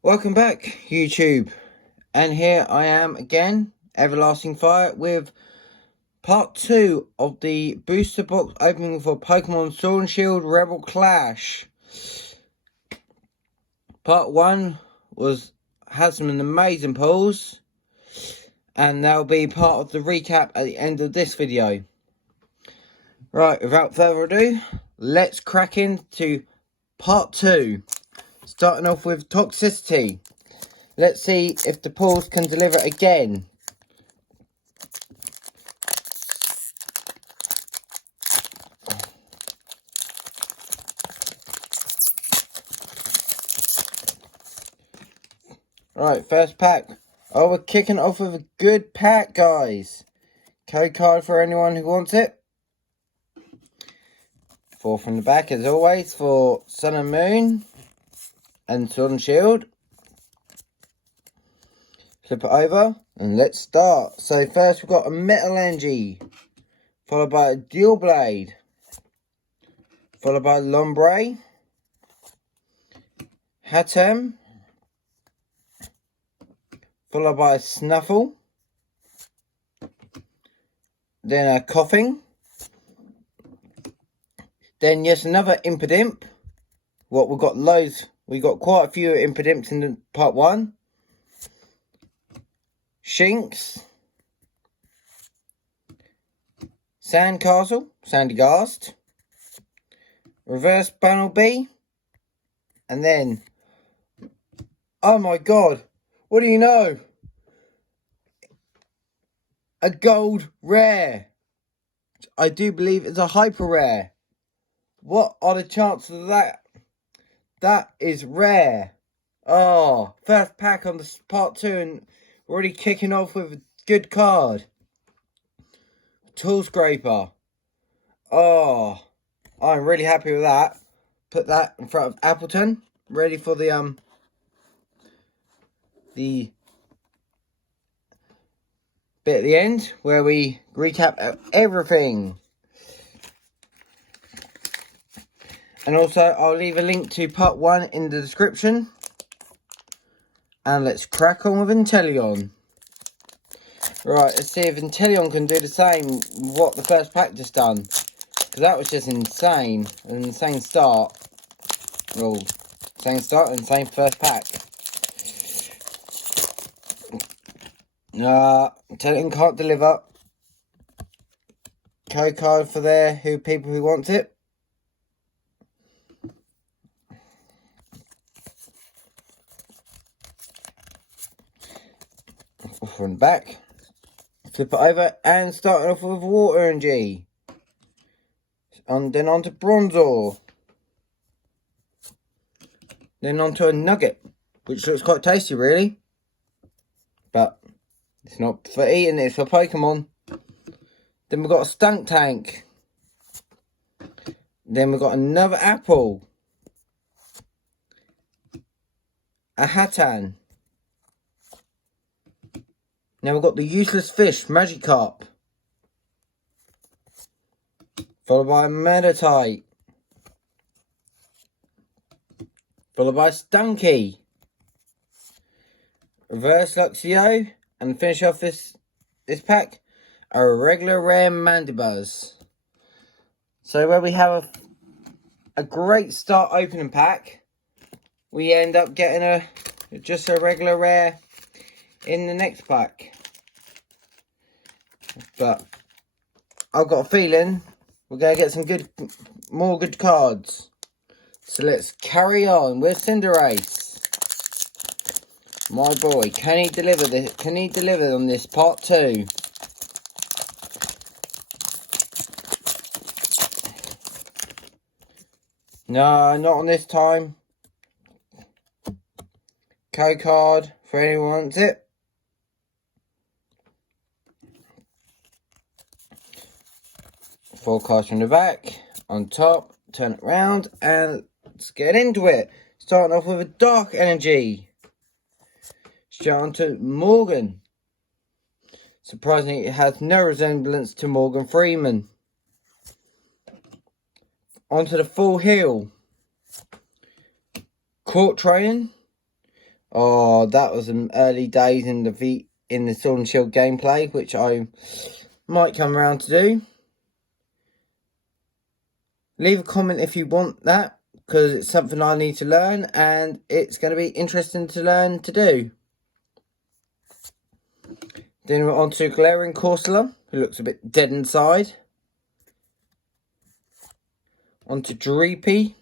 Welcome back, YouTube. And here I am again, Everlasting Fire, with part 2 of the booster box opening for Pokemon Sword and Shield Rebel Clash. Part 1 had some amazing pulls, and that'll be part of the recap at the end of this video. Right, without further ado, let's crack into part 2. Starting off with Toxicity. Let's see if the pulls can deliver again. Right, first pack. Oh, we're kicking off with a good pack, guys. Code card for anyone who wants it. 4 from the back, as always, for Sun and Moon and Sword and Shield. Flip it over, and let's start. So first we've got a Metal Energy, followed by a Dual Blade, followed by Lombre, Hatem, followed by a Snuffle, then a Coughing, then yes, another Impidimp. What we've got loads, we got quite a few Impidimps in part 1. Shinx, Sandcastle, Sandygast, Reverse Bunnelby, and then, oh my god, what do you know? A gold rare. I do believe it's a hyper rare. What are the chances of that? That is rare. Oh, first pack on the part 2 and already kicking off with a good card. Tool Scraper. Oh, I'm really happy with that. Put that in front of Appleton. Ready for the bit at the end where we recap everything. And also, I'll leave a link to part 1 in the description. And let's crack on with Inteleon. Right, let's see if Inteleon can do the same what the first pack just done. Because that was just insane. An insane start. Well, same start and same first pack. Inteleon can't deliver. Code card for there, people who want it. From the back. Flip it over and starting off with Water Energy. And then on to Bronzor. Then on to a Nugget, which looks quite tasty really. But it's not for eating, it's for Pokemon. Then we've got a Stunk Tank. Then we've got another Apple. A Hatan. Now we've got the Useless Fish, Magikarp. Followed by Meditite. Followed by Stunky. Reverse Luxio. And finish off this pack, a regular rare Mandibuzz. So where we have a great start opening pack, we end up getting just a regular rare in the next pack. But I've got a feeling we're going to get some more good cards. So let's carry on with Cinderace. My boy, can he deliver this? Can he deliver on this part 2? No, not on this time. Code card for anyone who wants it. Forecast from the back, on top, turn it round, and let's get into it. Starting off with a Dark Energy. Straight on to Morgan. Surprisingly, it has no resemblance to Morgan Freeman. Onto the Full Heal. Court Training. Oh, that was some early days in the Sword and Shield gameplay, which I might come around to do. Leave a comment if you want that, because it's something I need to learn, and it's going to be interesting to learn to do. Then we're on to Galarian Corsola, who looks a bit dead inside. On to Dreepy.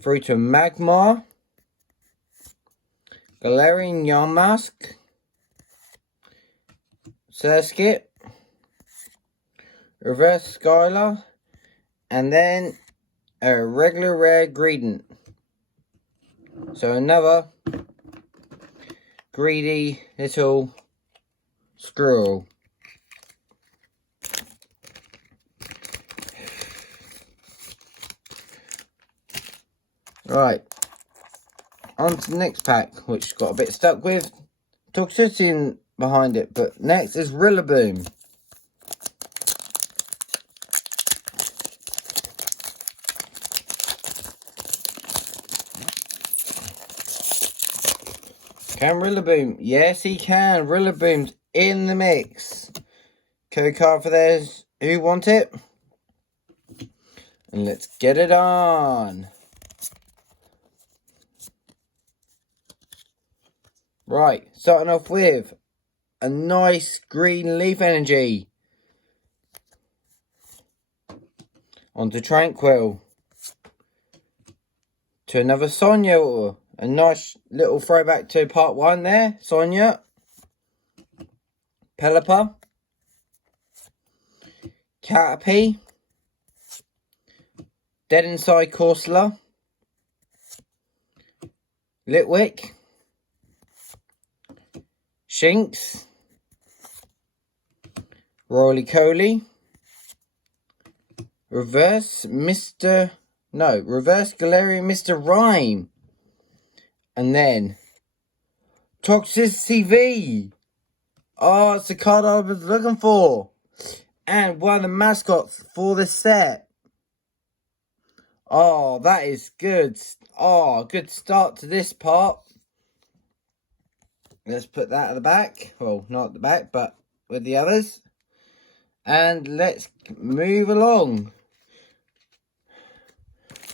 Through to Magmar. Galarian Yamask. Surskit. Reverse Skylar. And then a regular rare Greedent. So another greedy little squirrel. Right, on to the next pack, which got a bit stuck with Toxicity behind it. But next is Rillaboom. Can Rillaboom? Yes, he can. Rillaboom's in the mix. Code card for those who want it. And let's get it on. Right, starting off with a nice green leaf energy. On to Tranquil. To another Sonia. A nice little throwback to part 1 there. Sonia. Pelipper. Caterpie. Dead Inside Corsola. Litwick. Shinx. Roly-Coly. Reverse Galarian Mr. Rhyme. And then Toxicity V. Oh, it's the card I was looking for. And one of the mascots for this set. Oh, that is good. Oh, good start to this part. Let's put that at the back. Well, not at the back, but with the others. And let's move along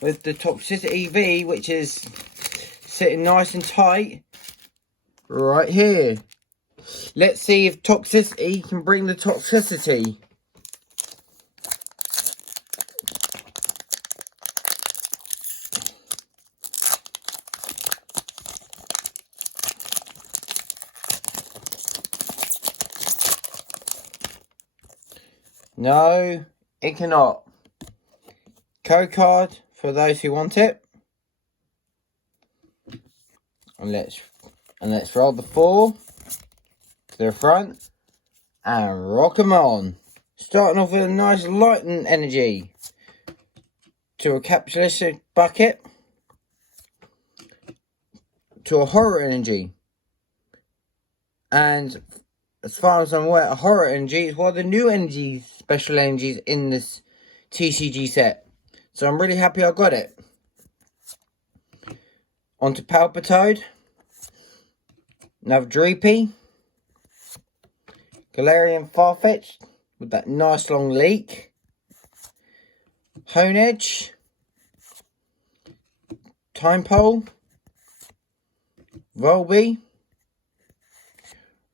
with the Toxicity V, which is sitting nice and tight right here. Let's see if Toxicity can bring the toxicity. No, it cannot. Code card for those who want it. And let's roll the 4 to the front and rock them on. Starting off with a nice lightning energy to a Capsulus bucket to a horror energy. And as far as I'm aware, a horror energy is one of the new energies, special energies in this TCG set. So I'm really happy I got it. On to Palpitoad. Another Dreepy. Galarian Farfetch with that nice long leak. Honedge. Timepole. Volby.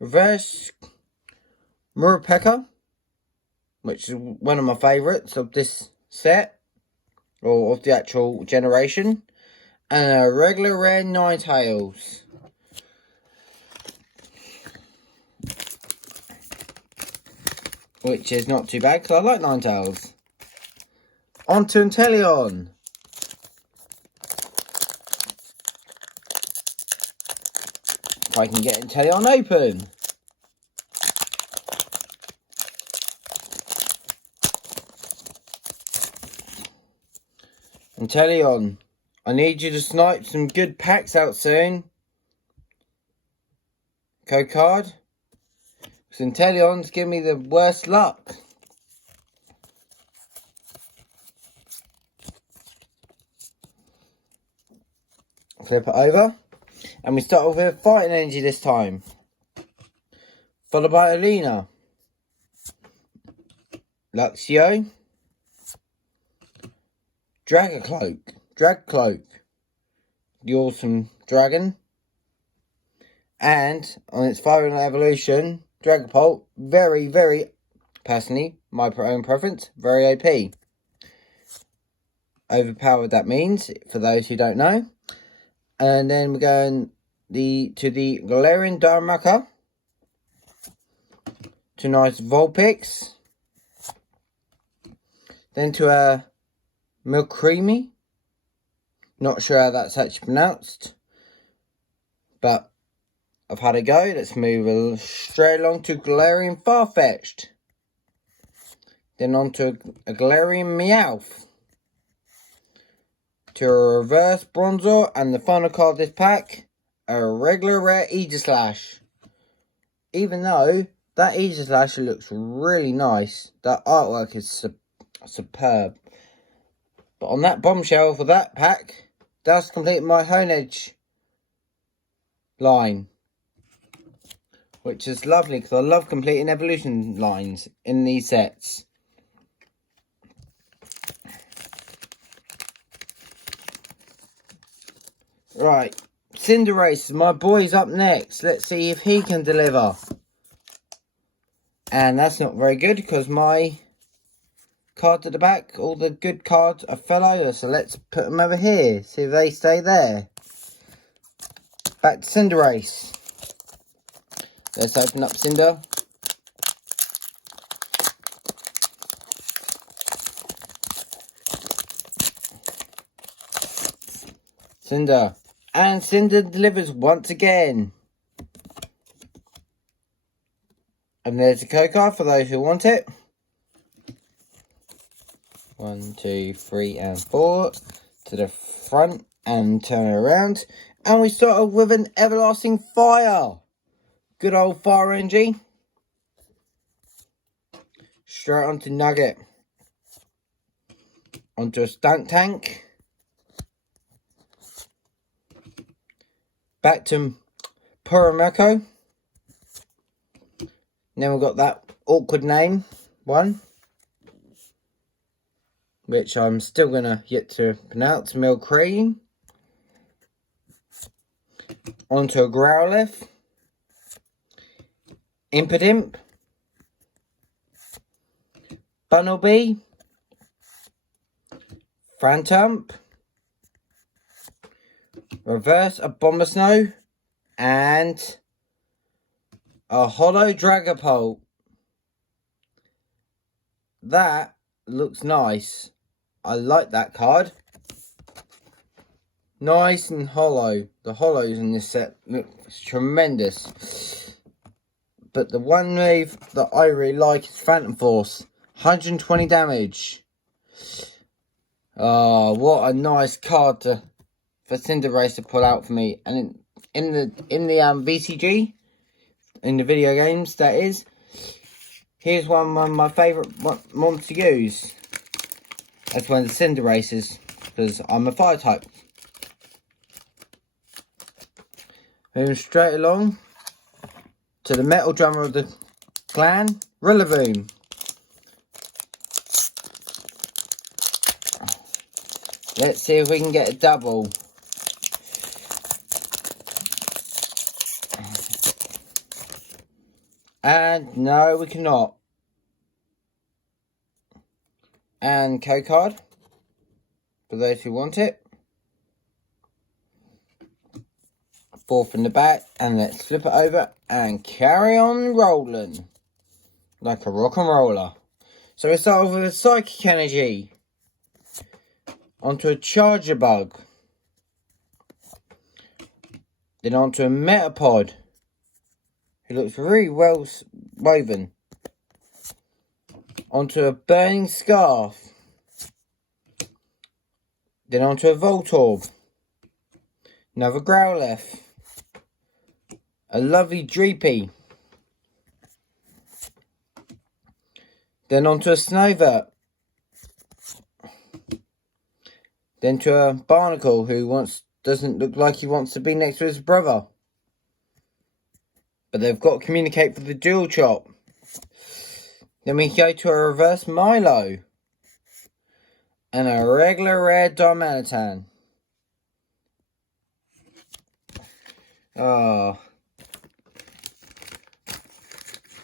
Reverse Murapeka, which is one of my favourites of this set, or of the actual generation. And a regular rare Ninetales. Which is not too bad, because I like Ninetales. On to Inteleon. If I can get Inteleon open. Inteleon, I need you to snipe some good packs out soon. Code card. Because Inteleon's giving me the worst luck. Flip it over. And we start off with Fighting Energy this time. Followed by Alina. Luxio. Dragcloak. The Awesome Dragon. And on its final evolution, Dragapult. Very, very, personally, my own preference, very OP. Overpowered, that means, for those who don't know. And then we're going to the Galarian Darumaka. To nice Vulpix. Then to a Milcreamy. Not sure how that's actually pronounced. But I've had a go. Let's move straight along to Galarian Farfetch'd. Then on to a Galarian Meowth. To a reverse Bronzor, and the final card of this pack, a regular rare Aegislash. Even though that Aegislash looks really nice, that artwork is superb. But on that bombshell for that pack, that's completed my Honedge line, which is lovely because I love completing evolution lines in these sets. Right, Cinderace, my boy's up next. Let's see if he can deliver. And that's not very good because my cards at the back, all the good cards are fell over. So let's put them over here, see if they stay there. Back to Cinderace. Let's open up Cinder. Cinder. And Cinder delivers once again. And there's a code card for those who want it. 1, 2, 3, and 4. To the front and turn it around. And we start off with an Everlasting Fire. Good old Fire Energy. Straight onto Nugget. Onto a Stuntank. Back to Purameko. Then we've got that awkward name one, which I'm still going to yet to pronounce, Milcream. Onto a Growlithe. Impidimp. Bunnelby. Frantump. Reverse Abomasnow. And a Holo Dragapult. That looks nice. I like that card. Nice and hollow. The hollows in this set look tremendous. But the one move that I really like is Phantom Force. 120 damage. Oh, what a nice card for Cinderace to pull out for me. And in the VCG, in the video games, that is. Here's one of my favourite ones to use. That's one of the Cinderaces, because I'm a fire type. Moving straight along to the metal drummer of the clan, Rillaboom. Let's see if we can get a double. And no, we cannot. And code card for those who want it. 4 from the back, and let's flip it over and carry on rolling like a rock and roller. So we start off with a Psychic Energy onto a Charger Bug, then onto a Metapod, who looks really well woven, onto a Burning Scarf, then onto a Voltorb, another Growlithe, a lovely Dreepy, then onto a Snover, then to a Barnacle who wants doesn't look like he wants to be next to his brother. But they've got to communicate for the dual chop. Then we go to a reverse Milo. And a regular rare Darmanitan. Oh.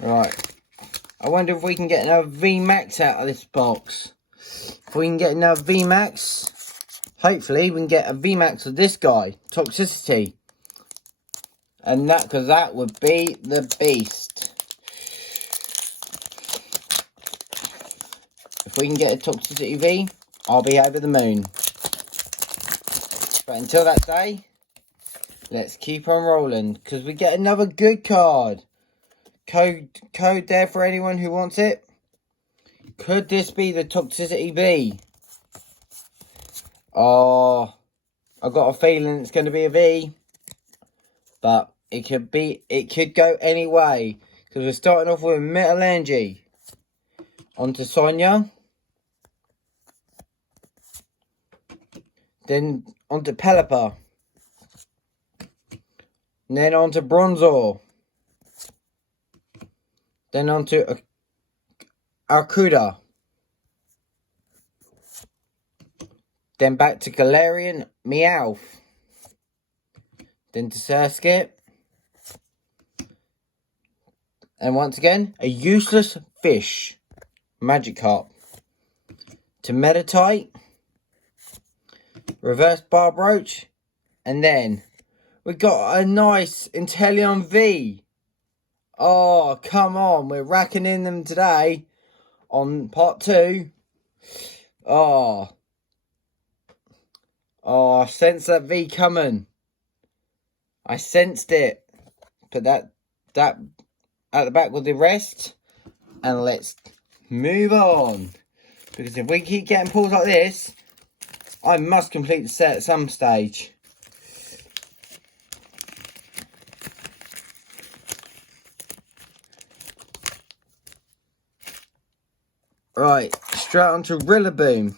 Right. I wonder if we can get another VMAX out of this box. If we can get another VMAX, hopefully we can get a VMAX of this guy, Toxicity. And that, because that would be the beast. If we can get a Toxicity V, I'll be over the moon. But until that day, let's keep on rolling, because we get another good card. Code there for anyone who wants it. Could this be the Toxicity V? Oh, I got a feeling it's going to be a V. But it could go any way. Because we're starting off with Metalangi. On to Sonia. Then on to Pelipper. And then on to Bronzor. Then on to Arcuda. Then back to Galarian Meowth. Then to Surskit. And once again, a useless fish. Magikarp. To Meditite. Reverse Barbroach. And then we got a nice Inteleon V. Oh, come on. We're racking in them today on part 2. Oh, I sense that V coming. I sensed it. Put that at the back with the rest. And let's move on. Because if we keep getting pulls like this, I must complete the set at some stage. Right, straight on to Rillaboom,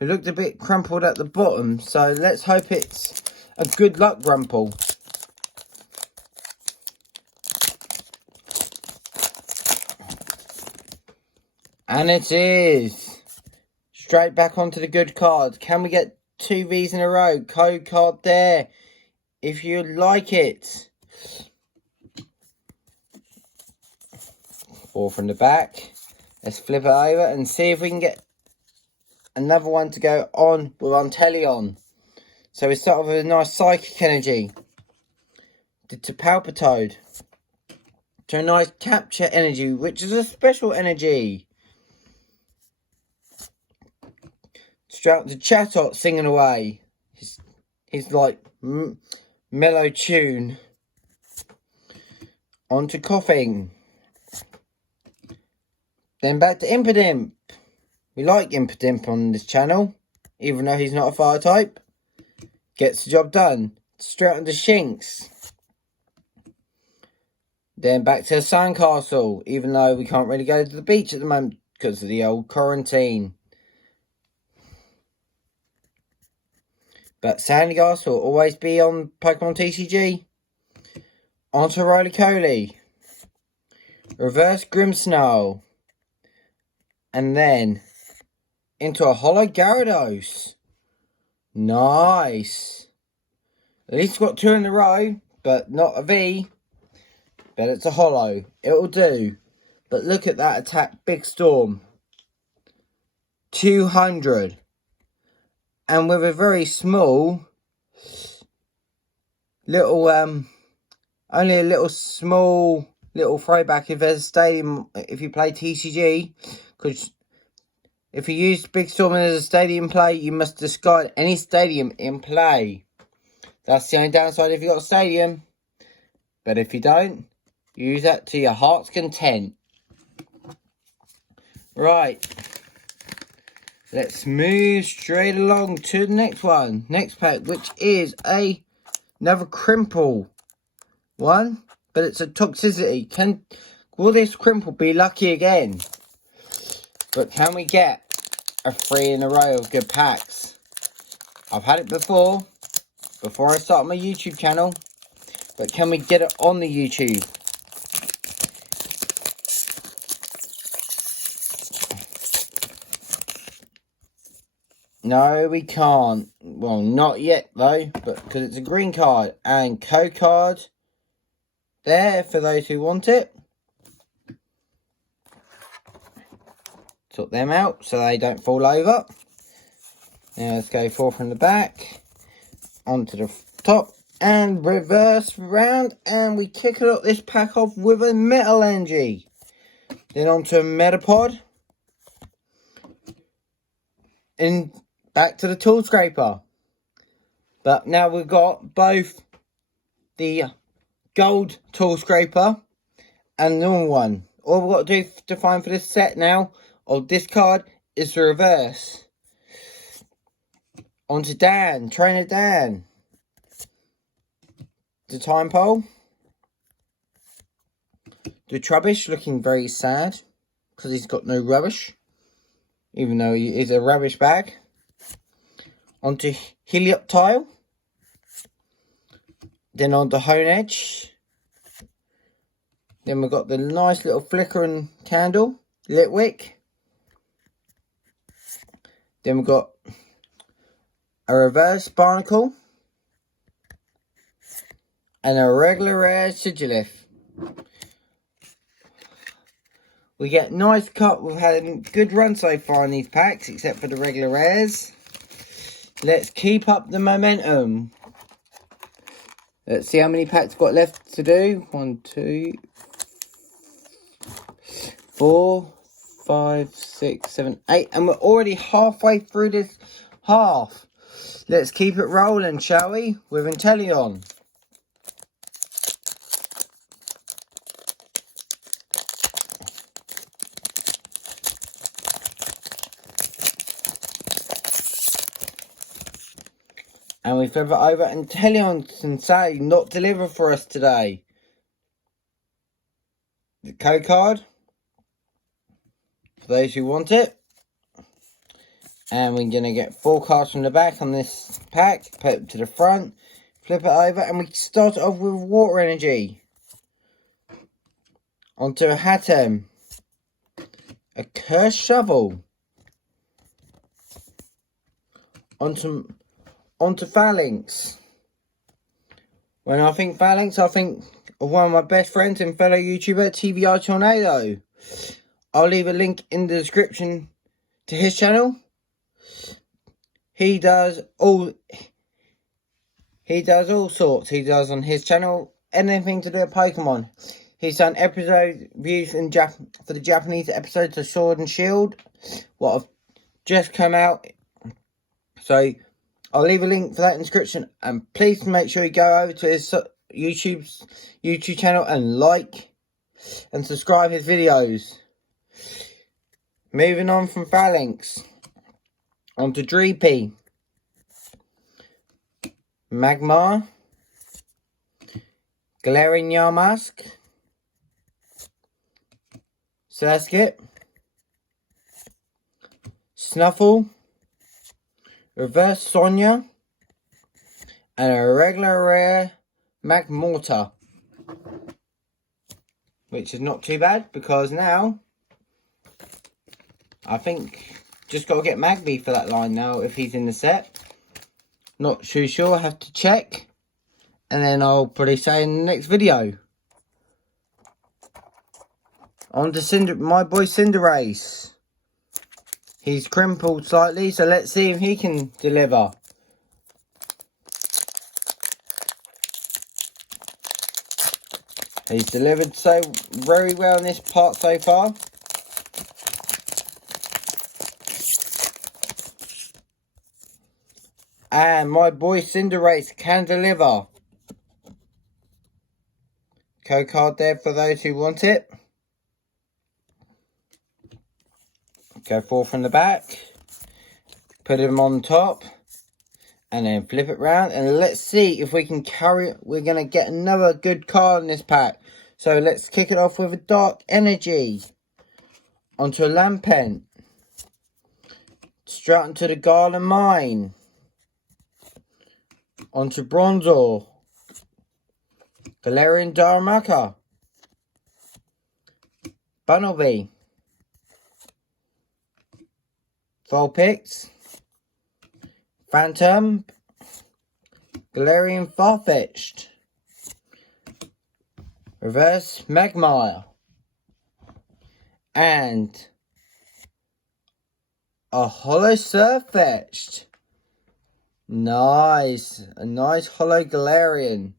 who looked a bit crumpled at the bottom, so let's hope it's a good luck rumple. And it is. Straight back onto the good cards. Can we get 2 Vs in a row? Code card there, if you like it. 4 from the back. Let's flip it over and see if we can get another one to go on with Inteleon. So we start off with a nice Psychic Energy. To Palpitoad. To a nice Capture Energy, which is a special energy. Straight to Chatot singing away. His like mellow tune. On to Coughing. Then back to Impidimp. We like Impidimp on this channel, even though he's not a fire type. Gets the job done. Straight on to Shinx. Then back to Sandcastle, even though we can't really go to the beach at the moment because of the old quarantine. But Sandygast will always be on Pokemon TCG. On to Roly-Coly. Reverse Grimmsnarl. And then into a Holo Gyarados. Nice. At least got 2 in a row, but not a V. But it's a Holo. It'll do. But look at that attack. Big Storm. 200. And with a very small little, only a little small little throwback if there's a stadium, if you play TCG, because if you use Big Storm as a stadium play, you must discard any stadium in play. That's the only downside if you've got a stadium. But if you don't, use that to your heart's content. Right. Let's move straight along to the next one. Next pack, which is another Crimple one, but it's a Toxicity. Will this Crimple be lucky again? But can we get a 3 in a row of good packs? I've had it before. before I start my YouTube channel. But can we get it on the YouTube? No, we can't. Well, not yet though, but because it's a green card and code card there for those who want it. Sort them out so they don't fall over. Now let's go 4 from the back onto the top and reverse round, and we kick this pack off with a Metal Energy. Then onto a Metapod. And back to the Tool Scraper. But now we've got both the gold Tool Scraper and the normal one. All we've got to do to find for this set now, or this card, is the reverse. Onto Dan, Trainer Dan. The Time Pole. The Trubbish looking very sad because he's got no rubbish, even though he is a rubbish bag. Onto Helioptile. Then onto Hone Edge. Then we've got the nice little flickering candle, Litwick. Then we've got a reverse barnacle. And a regular rare Sigilith. We get nice cut. We've had a good run so far in these packs, except for the regular rares. Let's keep up the momentum. Let's see how many packs got left to do. 1, 2, 4, 5, 6, 7, 8. And we're already halfway through this half. Let's keep it rolling, shall we? With Inteleon. And we flip it over, and Inteleon can say not deliver for us today. The code card for those who want it. And we're going to get 4 cards from the back on this pack. Put it to the front. Flip it over, and we start off with Water Energy. Onto a Hatem. A Cursed Shovel. Onto Phalanx. When I think Phalanx, I think of one of my best friends and fellow YouTuber, TVI Tornado. I'll leave a link in the description to his channel. He does all sorts. He does on his channel anything to do with Pokemon. He's done episode views for the Japanese episodes of Sword and Shield, what have just come out. So I'll leave a link for that in the description, and please make sure you go over to his YouTube channel and like and subscribe his videos. Moving on from Phalanx, onto Dreepy, Magmar, Galarian Yamask, Surskit, Snuffle, Reverse Sonya, and a regular rare Magmortar, which is not too bad because now I think just got to get Magby for that line now if he's in the set. Not too sure, I have to check, and then I'll probably say in the next video. On to my boy Cinderace. He's crumpled slightly, so let's see if he can deliver. He's delivered very well in this part so far. And my boy Cinderace can deliver. Code card there for those who want it. Go 4 from the back. Put him on top. And then flip it round. And let's see if we can carry it. We're going to get another good card in this pack. So let's kick it off with a Dark Energy. Onto a Lampent. Straight onto the Garland Mine. Onto Bronzor. Galarian Darumaka. Bunnelby. Vulpix. Phantom. Galarian Farfetch'd. Reverse Magmar. And a Holo Surfetch'd. Nice. A nice Holo Galarian.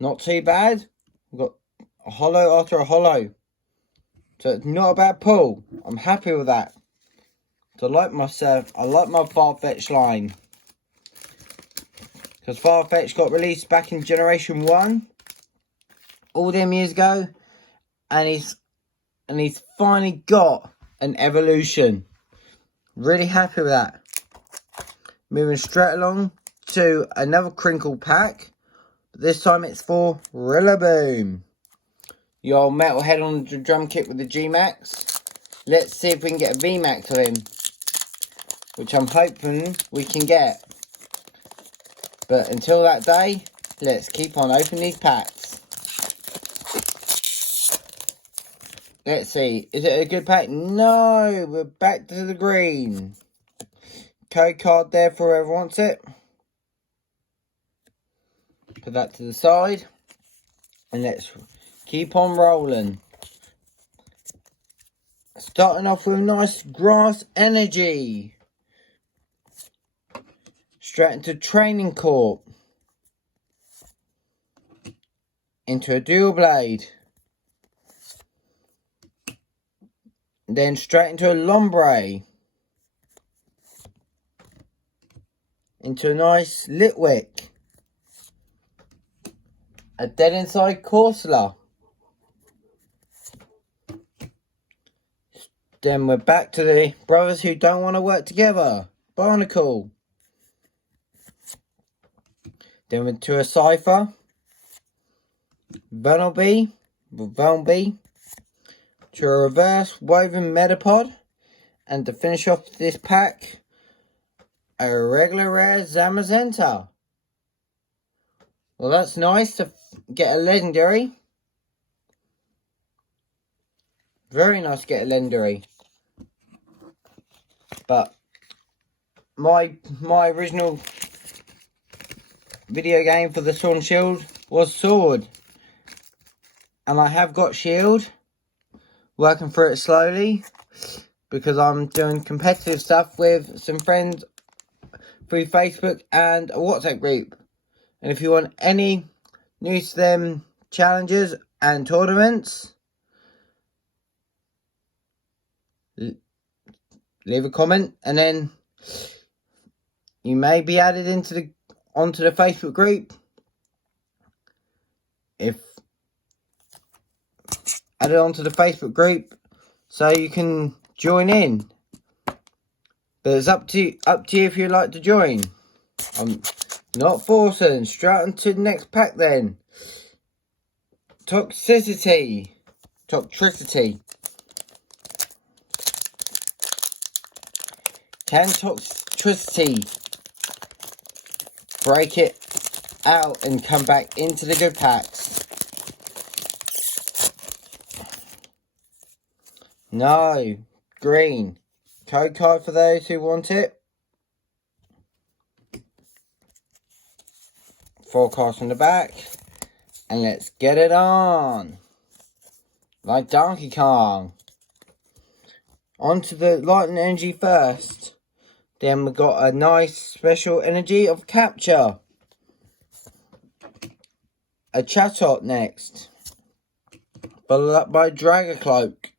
Not too bad. We've got a Holo after a Holo. So it's not a bad pull. I'm happy with that. So I like my Farfetch'd line. Because Farfetch'd got released back in Generation 1. All them years ago. And he's finally got an evolution. Really happy with that. Moving straight along to another Crinkle pack. But this time it's for Rillaboom. Your Metalhead on the drum kit with the G-Max. Let's see if we can get a V-Max of him. Which I'm hoping we can get. But until that day, let's keep on opening these packs. Let's see. Is it a good pack? No. We're back to the green. Code card there for whoever wants it. Put that to the side. And let's keep on rolling. Starting off with a nice Grass Energy. Straight into Training Corp. Into a Dual Blade. Then straight into a Lombre. Into a nice Litwick. A Dead Inside Corsola. Then we're back to the brothers who don't want to work together. Barnacle. Then we're to a Cypher. Velby. To a reverse woven Metapod. And to finish off this pack, a regular rare Zamazenta. Well, that's nice to get a legendary. Very nice to get a legendary. But my original video game for the Sword and Shield was Sword. And I have got Shield. Working through it slowly. Because I'm doing competitive stuff with some friends through Facebook and a WhatsApp group. And if you want any news to them challenges and tournaments, leave a comment and then you may be added onto the Facebook group. If added onto the Facebook group so you can join in. But it's up to you if you'd like to join. I'm not forcing. Straight on to the next pack then. Toxtricity. Can Toxtricity break it out and come back into the good packs? No. Green. Code card for those who want it. Forecast on the back. And let's get it on. Like Donkey Kong. Onto the Lightning Energy first. Then we've got a nice special energy of Capture. A Chatot next. Followed up by Dragacloak.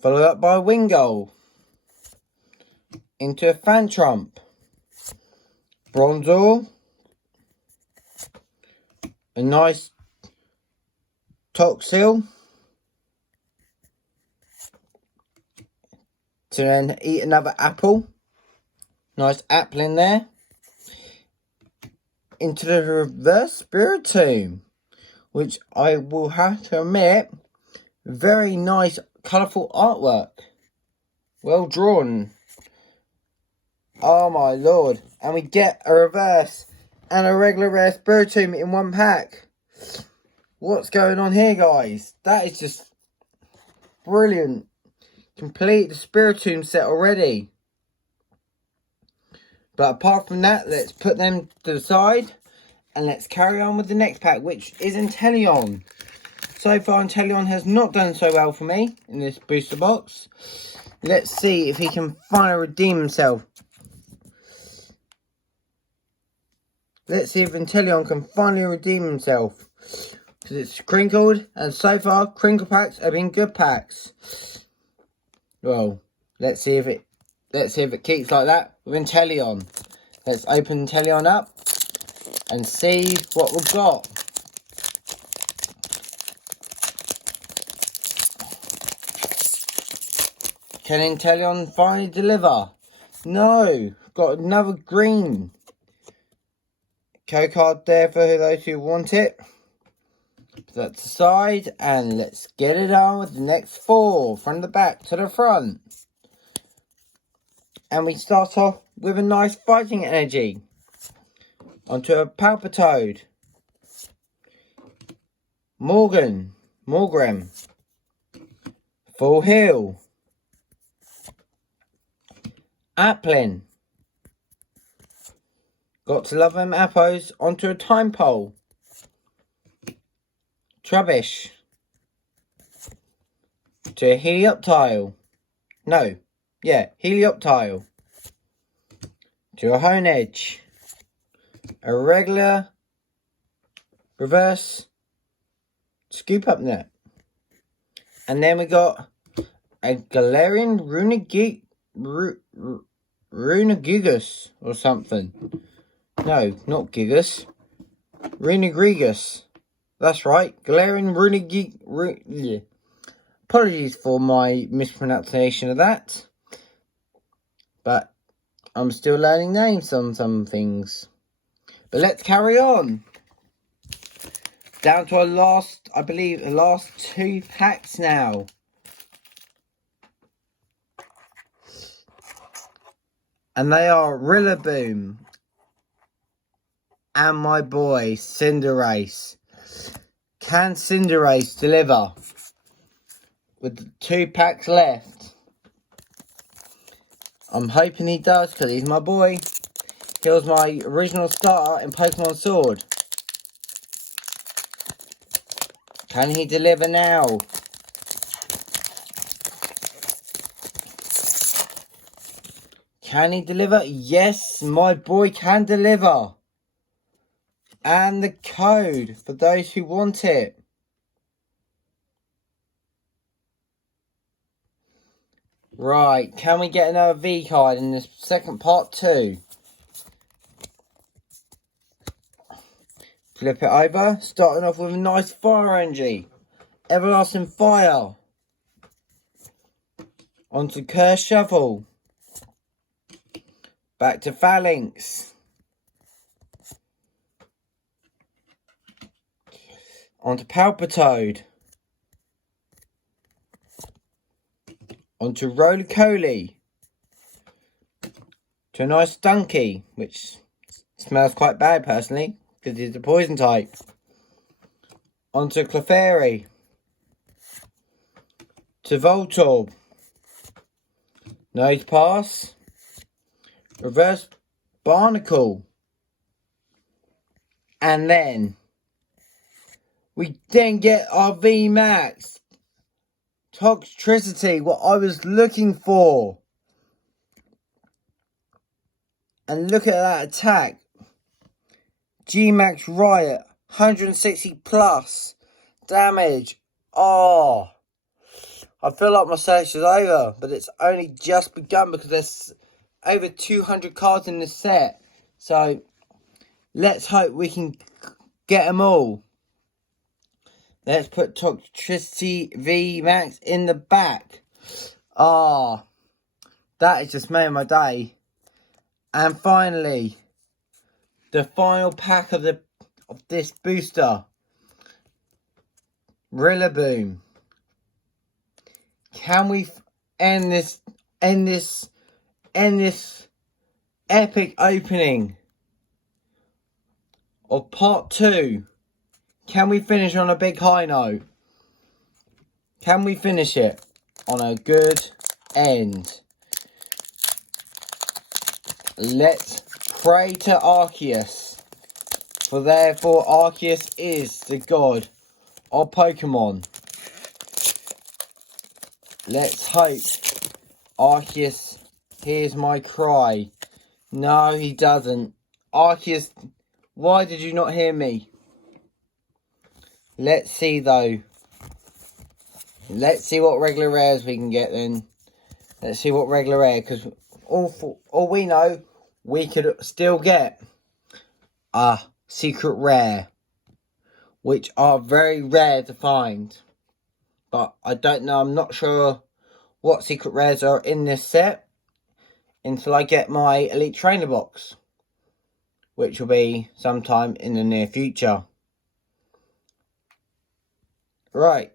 Followed up by Wingull. Into a Fantrump. Bronzor. A nice Toxel. To then eat another apple. Nice apple in there. Into the reverse Spiritomb. Which I will have to admit, very nice colourful artwork. Well drawn. Oh my lord. And we get a reverse and a regular rare Spiritomb in one pack. What's going on here, guys? That is just brilliant. Complete the Spiritomb set already. But apart from that, let's put them to the side. And let's carry on with the next pack, which is Inteleon. So far, Inteleon has not done so well for me in this booster box. Let's see if he can finally redeem himself. Let's see if Inteleon can finally redeem himself. Because it's crinkled, and so far, crinkle packs have been good packs. Well, let's see if it keeps like that with Inteleon. Let's open Inteleon up and see what we've got. Can Inteleon finally deliver? No, got another green code card there for those who want it. Put that to the side and let's get it on with the next 4 from the back to the front. And we start off with a nice fighting energy. Onto a Palpitoad. Morgrem. Full Heal. Applin. Got to love them Appos onto a Time Pole. Trubbish. To a Helioptile. Helioptile. To a Honedge. A regular reverse scoop up net. And then we got a Galarian Runagigas or something. No, not Gigas. Runagrigus. That's right. Galarian Runagigas. Apologies for my mispronunciation of that. But I'm still learning names on some things. But let's carry on. Down to our last, I believe, the last 2 packs now. And they are Rillaboom and my boy Cinderace. Can Cinderace deliver? With the 2 packs left. I'm hoping he does because he's my boy. He was my original starter in Pokemon Sword. Can he deliver now? Can he deliver? Yes, my boy can deliver. And the code for those who want it. Right, can we get another V card in this second part too? Flip it over, starting off with a nice fire energy. Everlasting Fire. Onto Curse Shovel. Back to Phalanx. Onto Palpitoad. Onto Roly-Coly. To a nice Stunky, which smells quite bad personally, because he's a poison type. Onto Clefairy. To Voltorb. Nose Pass. Reverse Barnacle. And then we then get our VMAX. Toxtricity, what I was looking for. And look at that attack. G-Max Riot, 160 plus damage. Oh, I feel like my search is over, but it's only just begun because there's over 200 cards in this set. So let's hope we can get them all. Let's put Toxtricity VMAX in the back. Ah, that is just made my day. And finally, the final pack of this booster. Rillaboom. Can we end this epic opening of part 2. Can we finish on a big high note? Can we finish it on a good end? Let's pray to Arceus, for therefore Arceus is the god of Pokemon. Let's hope Arceus hears my cry. No, he doesn't. Arceus, why did you not hear me? Let's see though. Let's see what regular rares we can get then. Let's see what regular rare, because all we know, we could still get a secret rare, which are very rare to find. But I don't know, I'm not sure what secret rares are in this set until I get my Elite Trainer box, which will be sometime in the near future. Right,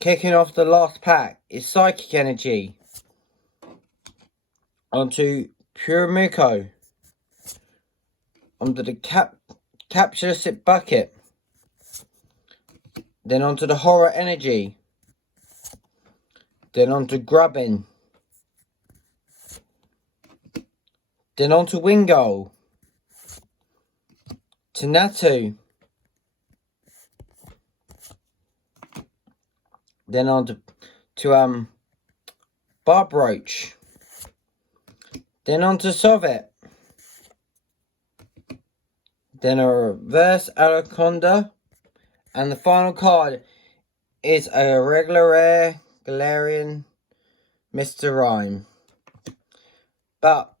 kicking off the last pack is Psychic Energy. Onto Purumuko. Onto the Capture Sip Bucket. Then onto the Horror Energy. Then onto Grubbin. Then onto Wingull. To Natu. Then on to Barbroach. Then on to Sovet. Then a reverse Anaconda. And the final card is a regular rare Galarian Mr. Rime. But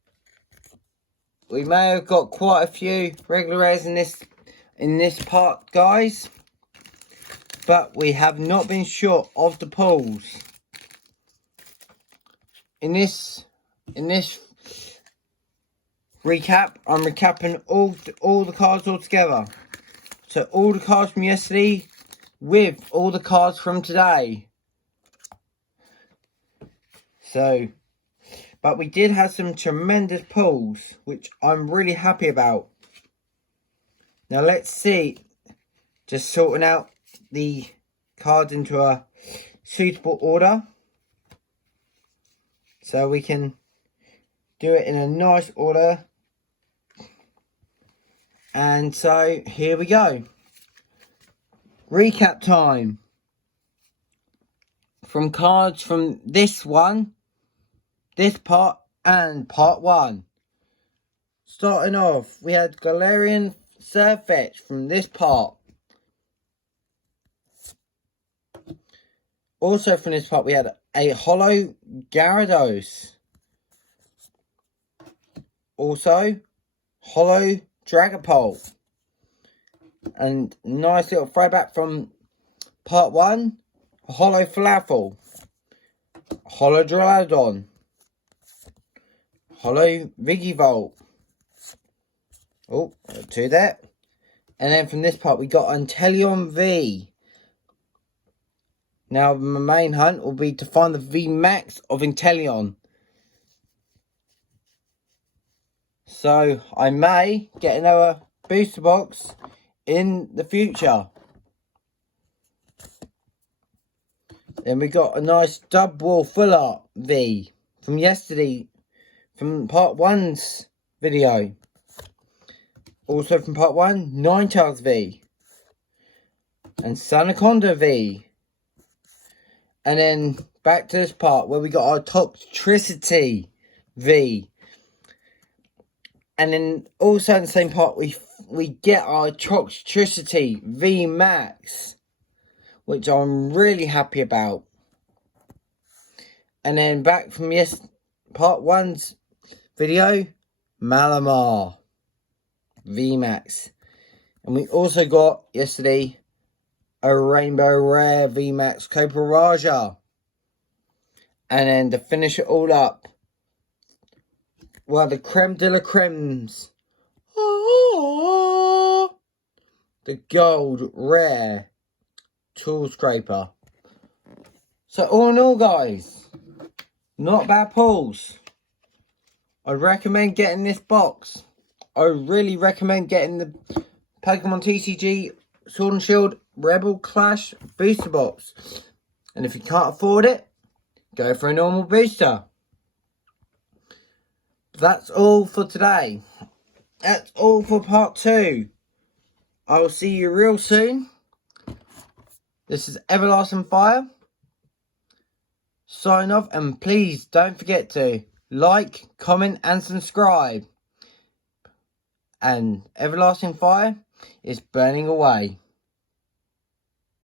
we may have got quite a few regular rares in this part, guys. But we have not been short of the pulls. In this recap, I'm recapping all the cards all together. So all the cards from yesterday with all the cards from today. So, but we did have some tremendous pulls, which I'm really happy about. Now let's see, just sorting out the cards into a suitable order, so we can do it in a nice order. And so here we go. Recap time from cards from this one, this part, and part 1. Starting off, we had Galarian Surfetch from this part. Also from this part, we had a Holo Gyarados. Also, Holo Dragapult. And nice little throwback from part 1, Holo Falafel. Holo Drolladon. Holo Vigivolt. Oh, 2 there. And then from this part, we got Inteleon V. Now, my main hunt will be to find the VMAX of Inteleon. So, I may get another booster box in the future. Then we got a nice Dubwool Full Art V from yesterday, from part 1's video. Also from part 1, Ninetales V. And Sanaconda V. And then back to this part where we got our Toxtricity V. And then also in the same part we get our Toxtricity V Max, which I'm really happy about. And then back from part 1's video, Malamar V Max. And we also got yesterday a Rainbow Rare VMAX Copperajah. And then to finish it all up, well, the creme de la cremes. The gold rare Tool Scraper. So all in all, guys, not bad pulls. I recommend getting this box. I really recommend getting the Pokemon TCG Sword and Shield Rebel Clash booster box. And if you can't afford it, go for a normal booster. That's all for today. That's all for part 2. I will see you real soon. This is Everlasting Fire. Sign off, and please don't forget to like, comment and subscribe. And Everlasting Fire is burning away.